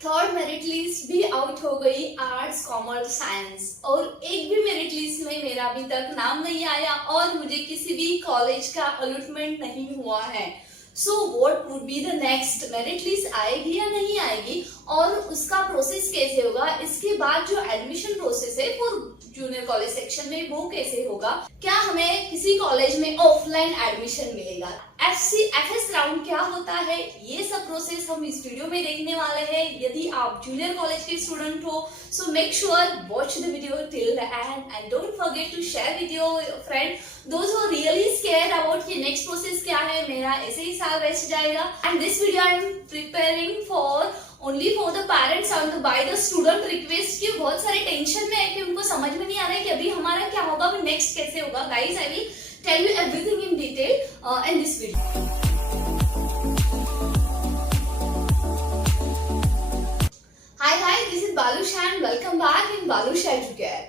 Third merit list भी out हो गई, आर्ट्स कॉमर्स साइंस, और एक भी मेरिट लिस्ट में मेरा अभी तक नाम नहीं आया और मुझे किसी भी कॉलेज का अलॉटमेंट नहीं हुआ है। So what would be the next, merit list आएगी या नहीं आएगी और उसका प्रोसेस कैसे होगा, इसके बाद जो एडमिशन प्रोसेस है फॉर जूनियर कॉलेज सेक्शन में वो कैसे होगा, क्या हमें किसी कॉलेज में ऑफलाइन एडमिशन मिलेगा, एफएस राउंड क्या होता है, ये सब प्रोसेस हम इस वीडियो में देखने वाले हैं। यदि आप जूनियर कॉलेज के स्टूडेंट हो so make sure watch the video till the end and don't forget to share with your friend those who really scared about कि नेक्स्ट प्रोसेस क्या है, मेरा ऐसे ही साल वेस्ट जाएगा। And this video I am preparing for only for the parents and by the student request, कि बहुत सारे टेंशन में है कि उनको समझ में नहीं आ रहा है कि अभी हमारा क्या होगा, अभी नेक्स्ट कैसे होगा। Guys, I will tell you everything in detail in this video. Hi, this is Balush and welcome back in Balush Educare.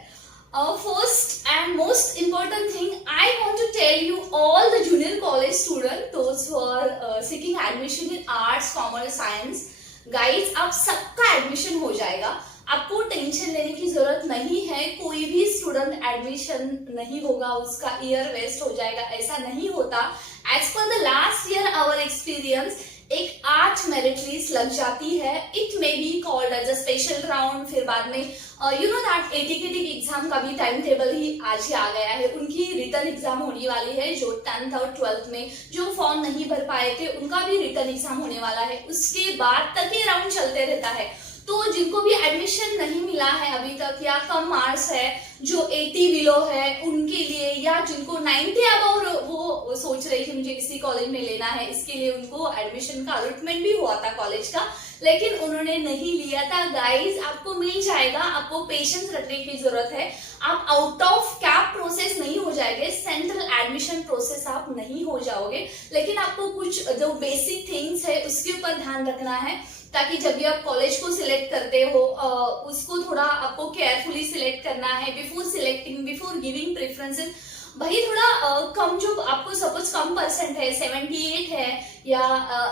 First and most important thing, I want to tell you all the junior college students, those who are seeking admission in arts, commerce, science, guys, आप सबका admission हो जाएगा, आपको tension लेने की जरूरत नहीं है। कोई भी स्टूडेंट एडमिशन नहीं होगा, उसका ईयर वेस्ट हो जाएगा, ऐसा नहीं होता। As per the last year our experience, एक 8 मेरिट लिस्ट लग जाती है। It may be called as a special round. फिर बाद में you know that ATKT exam का भी टाइम टेबल ही आज ही आ गया है, उनकी रिटर्न एग्जाम होने वाली है। जो 10th और 12th में जो फॉर्म नहीं भर पाए थे उनका भी रिटर्न एग्जाम होने वाला है। उसके बाद तक ये राउंड चलते रहता है। तो जिनको भी एडमिशन नहीं मिला है अभी तक, या कम मार्क्स है, जो 80 बिलो है उनके लिए, या जिनको 90 अबव वो सोच रहे कि मुझे किसी कॉलेज में लेना है, इसके लिए उनको एडमिशन का अलॉटमेंट भी हुआ था कॉलेज का, लेकिन उन्होंने नहीं लिया था। गाइस, आपको मिल जाएगा, आपको पेशेंस रखने की जरूरत है। आप आउट ऑफ कैप प्रोसेस नहीं हो जाएंगे, सेंट्रल एडमिशन प्रोसेस आप नहीं हो जाओगे, लेकिन आपको कुछ जो बेसिक थिंग्स है उसके ऊपर ध्यान रखना है, ताकि जब भी आप कॉलेज को सिलेक्ट करते हो उसको थोड़ा आपको केयरफुली सिलेक्ट करना है। बिफोर गिविंग प्रेफरेंसेस, भाई थोड़ा कम, जो आपको सपोज कम परसेंट है, 78 है या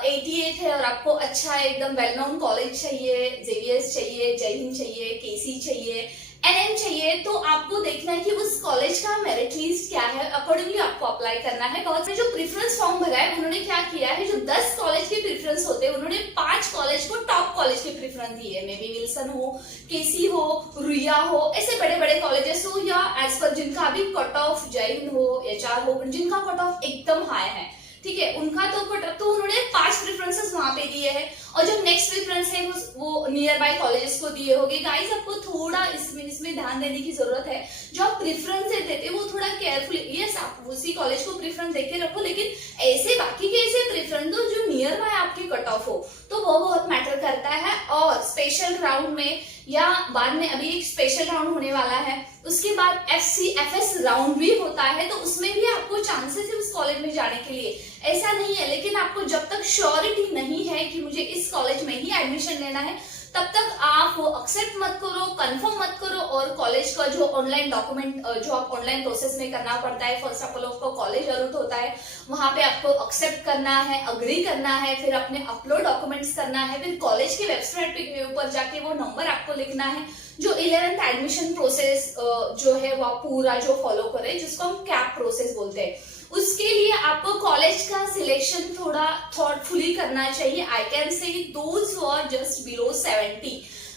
88 है, और आपको अच्छा एकदम वेल नोन कॉलेज चाहिए, जेवीएस चाहिए, जय हिंद चाहिए, केसी चाहिए, एनएम चाहिए, तो आपको देखना है कि उस कॉलेज का मेरिट लिस्ट क्या है, अकॉर्डिंगली आपको अप्लाई करना है। बहुत से जो प्रेफरेंस फॉर्म भरा है उन्होंने क्या किया है, जो 10 कॉलेज के प्रेफरेंस होते हैं उन्होंने 5 कॉलेज को टॉप कॉलेज के प्रेफरेंस दिए। मे बी विल्सन हो, केसी हो, रुइया हो, ऐसे बड़े बड़े कॉलेजेस हो, या एज पर जिनका अभी कट ऑफ जय हिंद हो, एचआर हो, जिनका कट ऑफ एकदम हाई है, ठीक है, उनका तो उन्होंने 5 प्रेफरेंसेस वहां पे दिए हैं। और जो नेक्स्ट प्रेफरेंस है वो नियर बाय कॉलेजेस को दिए होंगे। गाइस, आपको थोड़ा इसमें ध्यान देने की जरूरत है। जो आप प्रेफरेंस देते थे वो थोड़ा केयरफुली, यस आप उसी कॉलेज को प्रेफरेंस देके रखो, लेकिन ऐसे बाकी के ऐसे प्रेफरेंस दो जो नियर बाय आपके कट ऑफ हो, तो वो बहुत मैटर करता है। और स्पेशल राउंड में या बाद में, अभी एक स्पेशल राउंड होने वाला है, उसके बाद एफएस राउंड भी होता है, तो उसमें भी आपको चांसेस है उस कॉलेज में जाने के लिए, ऐसा नहीं है। लेकिन आपको जब तक श्योरिटी नहीं है कि मुझे इस कॉलेज में ही एडमिशन लेना है, तब तक आप वो एक्सेप्ट मत करो, कंफर्म मत करो। और कॉलेज का जो ऑनलाइन डॉक्यूमेंट, जो आप ऑनलाइन प्रोसेस में करना पड़ता है, फर्स्ट ऑफ ऑल आपको कॉलेज अलॉट होता है, वहां पे आपको एक्सेप्ट करना है, अग्री करना है, फिर अपने अपलोड डॉक्यूमेंट्स करना है, फिर कॉलेज के वेबसाइट के ऊपर जाके वो नंबर आपको लिखना है। जो 11th एडमिशन प्रोसेस जो है वो आप पूरा जो फॉलो करें, जिसको हम कैप प्रोसेस बोलते हैं, उसके लिए आपको कॉलेज का सिलेक्शन थोड़ा थॉटफुली करना चाहिए। I can say those who are just below 70।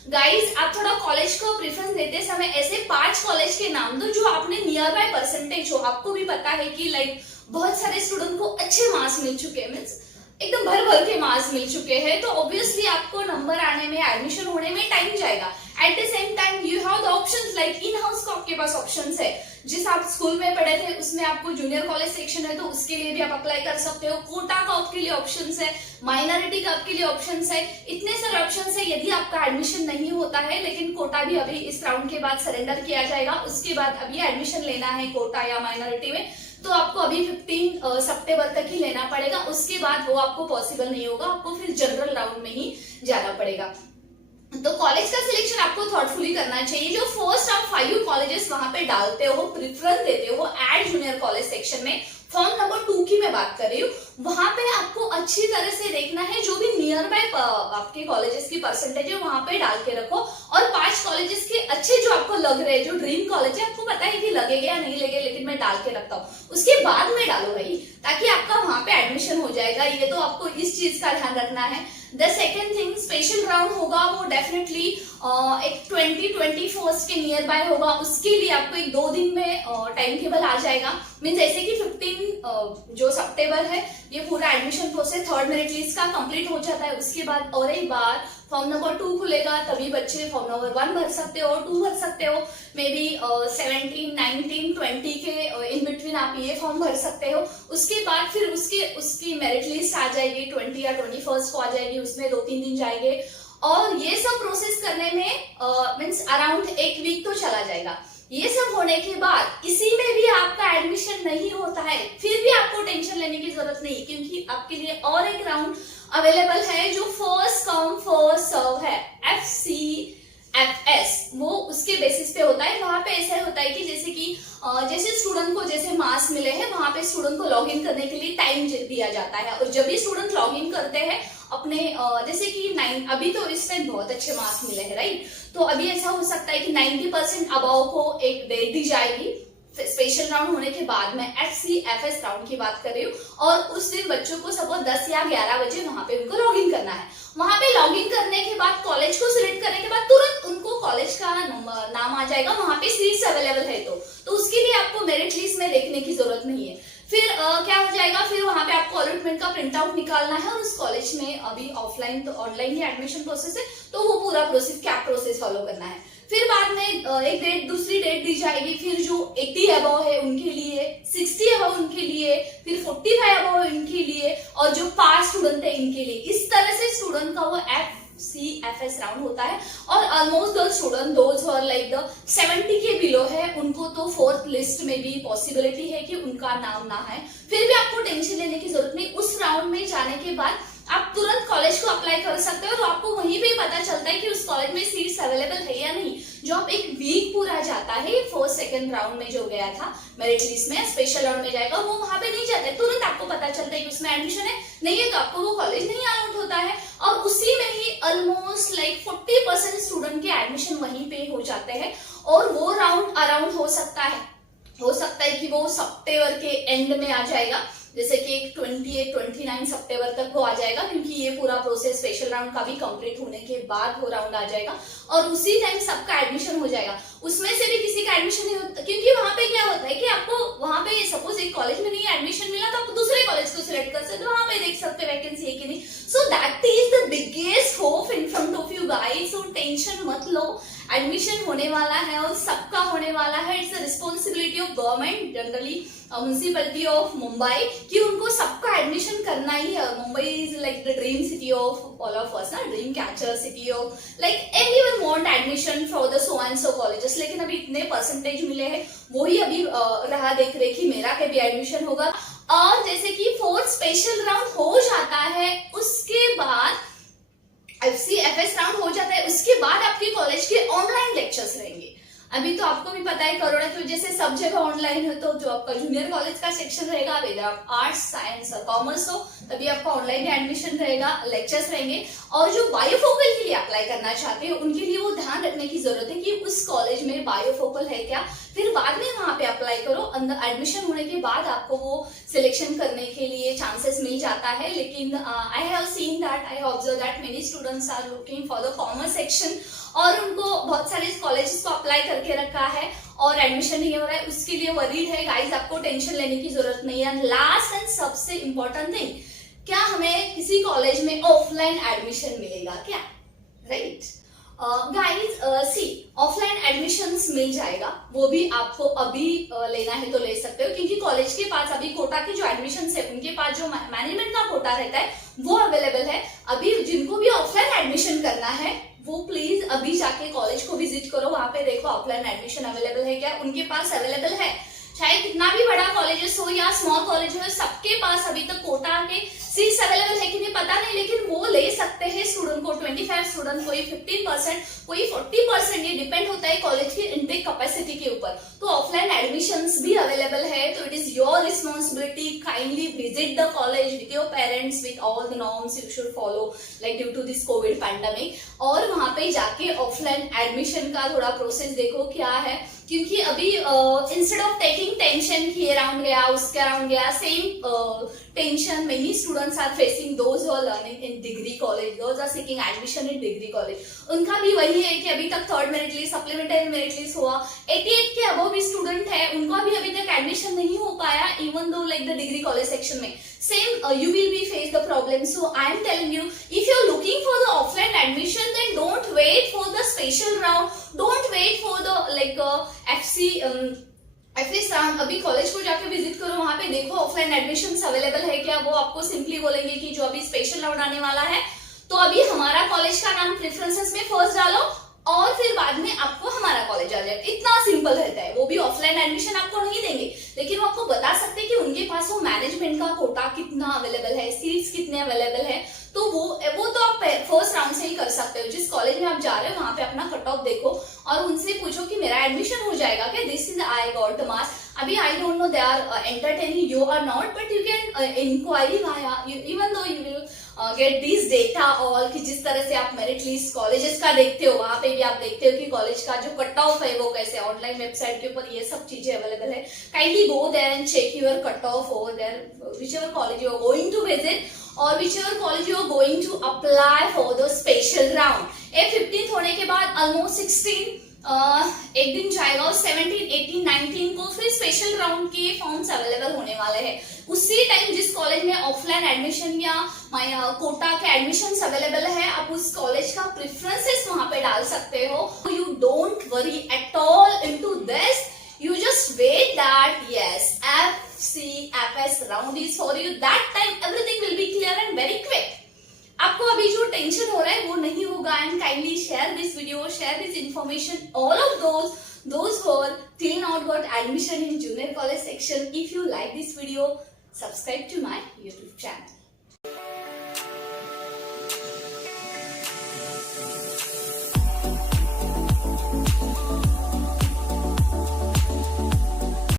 Guys, आप थोड़ा कॉलेज को प्रेफरेंस देते समय ऐसे 5 कॉलेज के नाम दो जो आपने नियर बाय परसेंटेज हो। आपको भी पता है कि लाइक बहुत सारे स्टूडेंट को अच्छे मार्क्स मिल चुके हैं, मीन्स एकदम भर भर के मार्क्स मिल चुके हैं, तो ऑब्वियसली आपको नंबर आने में, एडमिशन होने में टाइम जाएगा। At the same time you have the options, like in house का आपके पास ऑप्शंस है। जिस आप स्कूल में पढ़े थे उसमें आपको जूनियर कॉलेज सेक्शन है, तो उसके लिए भी आप अप्लाई कर सकते हो। कोटा का आपके लिए ऑप्शंस है, माइनॉरिटी का आपके लिए ऑप्शंस है, इतने सारे ऑप्शंस है। यदि आपका एडमिशन नहीं होता है, लेकिन कोटा भी अभी इस राउंड के बाद सरेंडर किया जाएगा, उसके बाद अभी एडमिशन लेना है कोटा या माइनॉरिटी में, तो आपको अभी 15 सितंबर तक ही लेना पड़ेगा। उसके बाद वो आपको पॉसिबल नहीं होगा, आपको फिर जनरल राउंड में ही जाना पड़ेगा। तो कॉलेज का सिलेक्शन आपको थॉटफुली करना चाहिए। जो फर्स्ट आप 5 कॉलेजेस वहां पे डालते हो, प्रेफरेंस देते हो एड जूनियर कॉलेज सेक्शन में, फॉर्म नंबर 2 की मैं बात कर रही हूँ, वहां पे आपको अच्छी तरह से देखना है जो भी नियर बाय आपके कॉलेजेस की परसेंटेज है वहां पे डाल के रखो, और 5 कॉलेजेस के अच्छे जो आपको लग रहे हैं, जो ड्रीम कॉलेज है, आपको पता है कि लगेगा या नहीं लगेगा, लेकिन मैं डाल के रखता हूँ, उसके बाद में डालो भाई, ताकि आपका वहां पे एडमिशन हो जाएगा। ये तो आपको इस चीज का ध्यान रखना है। The second thing, special round होगा वो डेफिनेटली एक 20-21 के नियर बाय होगा, उसके लिए आपको एक 2 दिन में टाइम टेबल आ जाएगा। मीन जैसे कि 15 जो सितंबर है, ये पूरा admission process 3rd merit list का कंप्लीट हो जाता है। उसके बाद और एक बार फॉर्म नंबर 2 खुलेगा, तभी बच्चे फॉर्म नंबर 1 भर सकते हो, 2 भर सकते हो, मे बी 17, 19, 20 के इन बिटवीन आप ये फॉर्म भर सकते हो। उसके बाद फिर उसकी मेरिट लिस्ट आ जाएगी, 20 या 21 को आ जाएगी, उसमें 2-3 दिन जाएंगे, और ये सब प्रोसेस करने में मीन्स अराउंड 1 वीक तो चला जाएगा। ये सब होने के बाद इसी में भी आपका एडमिशन नहीं होता है, फिर भी आपको टेंशन लेने की जरूरत नहीं, क्योंकि आपके लिए और एक राउंड अवेलेबल है जो फर्स्ट कम फर्स्ट सर्व है, FCFS, वो उसके बेसिस पे होता है। वहां पे ऐसा होता है कि जैसे स्टूडेंट को जैसे मार्क्स मिले हैं, वहां पे स्टूडेंट को लॉग इन करने के लिए टाइम दिया जाता है, और जब भी स्टूडेंट लॉग इन करते हैं अपने जैसे कि 9, अभी तो इस टाइम बहुत अच्छे मार्क्स मिले हैं, राइट, तो अभी ऐसा हो सकता है कि 90% अबाव को एक डेट दी जाएगी स्पेशल राउंड होने के बाद। मैं FCFS राउंड की बात कर रही हूँ, और उस दिन बच्चों को सपोज 10 या 11 बजे वहां पे उनको लॉग इन करना है। वहां पे लॉग इन करने के बाद कॉलेज को सिलेक्ट करने के बाद तुरंत उनको कॉलेज का नाम आ जाएगा, वहां पे सीट्स अवेलेबल है, तो उसके लिए आपको मेरिट लिस्ट में देखने की जरूरत नहीं है। फिर क्या हो जाएगा, फिर वहां पे आपको अलॉटमेंट का प्रिंट आउट निकालना है, और उस कॉलेज में अभी ऑफलाइन तो ऑनलाइन ही एडमिशन प्रोसेस है, तो वो पूरा प्रोसेस क्या प्रोसेस फॉलो करना है। फिर बाद में एक डेट, दूसरी डेट दी जाएगी, फिर जो 80 अबव है उनके लिए, 60 अबव उनके लिए, फिर 45 अबव उनके लिए, और जो पास स्टूडेंट है इनके लिए। इस तरह से स्टूडेंट का वो FCFS राउंड होता है, और ऑलमोस्ट द स्टूडेंट दोज और लाइक द 70 के बिलो है, उनको तो 4th लिस्ट में भी पॉसिबिलिटी है कि उनका नाम ना है, फिर भी आपको टेंशन लेने की जरूरत नहीं। उस राउंड में जाने के बाद आप तुरंत कॉलेज को अप्लाई कर सकते हो, और आपको वहीं पे पता चलता है कि उस कॉलेज में सीट्स अवेलेबल है या नहीं। जो आप एक वीक पूरा जाता है, 1st, 2nd राउंड में जो गया था मेरिट लिस्ट में, स्पेशल राउंड में जाएगा, वो वहां पे नहीं जाता है, तुरंत आपको पता चलता है कि उसमें एडमिशन है, नहीं है तो आपको वो कॉलेज नहीं अलॉट होता है, और उसी में ही ऑलमोस्ट लाइक 40% स्टूडेंट के एडमिशन वहीं पे हो जाते हैं। और वो राउंड अराउंड हो सकता है कि वो सितंबर के एंड में आ जाएगा, जैसे कि 28-29 सितंबर तक वो आ जाएगा, क्योंकि ये पूरा प्रोसेस स्पेशल राउंड का भी कंप्लीट होने के बाद वो राउंड आ जाएगा, और उसी टाइम सबका एडमिशन हो जाएगा। उसमें से भी किसी का एडमिशन नहीं होता, क्योंकि वहां पे क्या होता है कि आपको वहां पे सपोज एक कॉलेज में नहीं एडमिशन मिला, तो आप दूसरे कॉलेज को सिलेक्ट कर सकते हो, वहां पे देख सकते हो वैकेंसी है कि नहीं। So that is the biggest hope in front of you guys. So tension मत लो, एडमिशन होने वाला है, और सबका होने वाला है। It's the responsibility of government, generally municipality of Mumbai, कि उनको सबका एडमिशन करना ही है। Mumbai is like the dream city of all of us ना, dream catcher city of like everyone want admission for the so and so colleges. लेकिन अभी इतने परसेंटेज मिले हैं, वही अभी रहा देख रहे कि मेरा के भी एडमिशन होगा। और जैसे कि 4th स्पेशल राउंड हो जाता है, उसके बाद FCFS राउंड हो जाता है, उसके बाद आपके कॉलेज के ऑनलाइन लेक्चर्स रहेंगे। अभी तो आपको भी पता है कोरोना की वजह से सब जगह ऑनलाइन है, तो जो आपका जूनियर कॉलेज का सेक्शन रहेगा, वेदर आप आर्ट्स, साइंस और कॉमर्स हो, तभी आपका ऑनलाइन एडमिशन रहेगा, लेक्चर्स रहेंगे। और जो बायोफोकल के लिए अप्लाई करना चाहते हैं, उनके लिए वो ध्यान रखने की जरूरत है कि उस कॉलेज में बायोफोकल है क्या, फिर बाद में वहां पे अप्लाई करो। अंदर एडमिशन होने के बाद आपको वो सिलेक्शन करने के लिए चांसेस मिल जाता है। लेकिन I have seen that, I have observe that many students are looking for the commerce section, और उनको बहुत सारे कॉलेजेस को अप्लाई करके रखा है और एडमिशन नहीं हो रहा है, उसके लिए वरीड है गाइस। आपको टेंशन लेने की जरूरत नहीं है। लास्ट एंड सबसे इंपॉर्टेंट थिंग, क्या हमें किसी कॉलेज में ऑफलाइन एडमिशन मिलेगा क्या, राइट गाइस? सी, ऑफलाइन एडमिशंस मिल जाएगा, वो भी आपको अभी लेना है तो ले सकते हो, क्योंकि कॉलेज के पास अभी कोटा के जो एडमिशंस है, उनके पास जो मैनेजमेंट का कोटा रहता है वो अवेलेबल है। अभी जिनको भी ऑफलाइन एडमिशन करना है, वो प्लीज अभी जाके कॉलेज को विजिट करो, वहां पे देखो ऑफलाइन एडमिशन अवेलेबल है क्या, उनके पास अवेलेबल है। चाहे कितना भी बड़ा कॉलेजेस हो या स्मॉल कॉलेज हो, सबके पास अभी तक कोटा के सीट्स अवेलेबल है कि नहीं पता नहीं, लेकिन वो वो ले सकते हैं स्टूडेंट को 25 स्टूडेंट, कोई 15%, कोई 40%, ये डिपेंड होता है कॉलेज की इनटेक कैपेसिटी के ऊपर। तो ऑफलाइन एडमिशंस भी अवेलेबल है, तो it is your responsibility, kindly visit the college with your parents, with all the norms you should follow like due to this covid pandemic. और वहां पे जाके ऑफलाइन एडमिशन का थोड़ा प्रोसेस देखो क्या है, क्योंकि अभी इंस्टेड ऑफ टेकिंग टेंशन कि अराउंड गया उसके अराउंड गया, same tension many students are facing, those who are learning in degree college, those are seeking admission in degree college, उनका भी वही है कि अभी तक third merit list, supplementary merit list हुआ, 88 के अबव भी स्टूडेंट है, उनका भी अभी तक एडमिशन नहीं हो पाया, even though like the degree college section में same you will be face the problem. So I am telling you, if you are looking for the offline admission, then don't wait for the special round, don't wait for the like FC round. अभी college को जाके visit करो, वहां पे देखो offline admissions available है क्या। वो आपको सिंपली बोलेंगे कि जो अभी स्पेशल राउंड आने वाला है, तो अभी हमारा कॉलेज का नाम प्रेफरेंसेस में फर्स्ट डालो और फिर बाद में आपको हमारा कॉलेज आ जाएगा। इतना सिंपल रहता है। वो भी ऑफलाइन एडमिशन आपको नहीं देंगे, लेकिन वो आपको बता सकते हैं कि उनके पास वो मैनेजमेंट का कोटा कितना अवेलेबल है, सीट्स कितने अवेलेबल है। तो वो तो आप फर्स्ट राउंड से ही कर सकते हो। जिस कॉलेज में आप जा रहे हो वहां पे अपना कट ऑफ देखो और उनसे पूछो कि मेरा एडमिशन हो जाएगा क्या, this is I got the marks. अभी I don't know they are entertaining you और not, but you can inquiry via, even though you will get this data all, कि जिस तरह से आप मेरिट लिस्ट कॉलेजेस का देखते हो, वहां पे भी आप देखते हो कि कॉलेज का जो कट ऑफ है वो कैसे, ऑनलाइन वेबसाइट के ऊपर ये सब चीजें अवेलेबल है। Kindly go there and check your cut off over there, whichever college you are going to visit or whichever college you are going to apply for the special round। 15th होने के बाद almost 16 एक दिन जाएगा और 17, 18, 19 को फिर special round के फॉर्म्स अवेलेबल होने वाले हैं। उसी टाइम जिस कॉलेज में ऑफलाइन एडमिशन या कोटा के एडमिशन अवेलेबल है, आप उस कॉलेज का प्रेफरेंसेस वहां पे डाल सकते हो। You don't worry at all into this, you just wait that yes, FS round is for you, that time everything will be clear and very quick। आपको अभी जो टेंशन हो रहा है वो नहीं होगा। And kindly share this video, share this information all of those who are till not got admission in junior college section। If you like this video, subscribe to my YouTube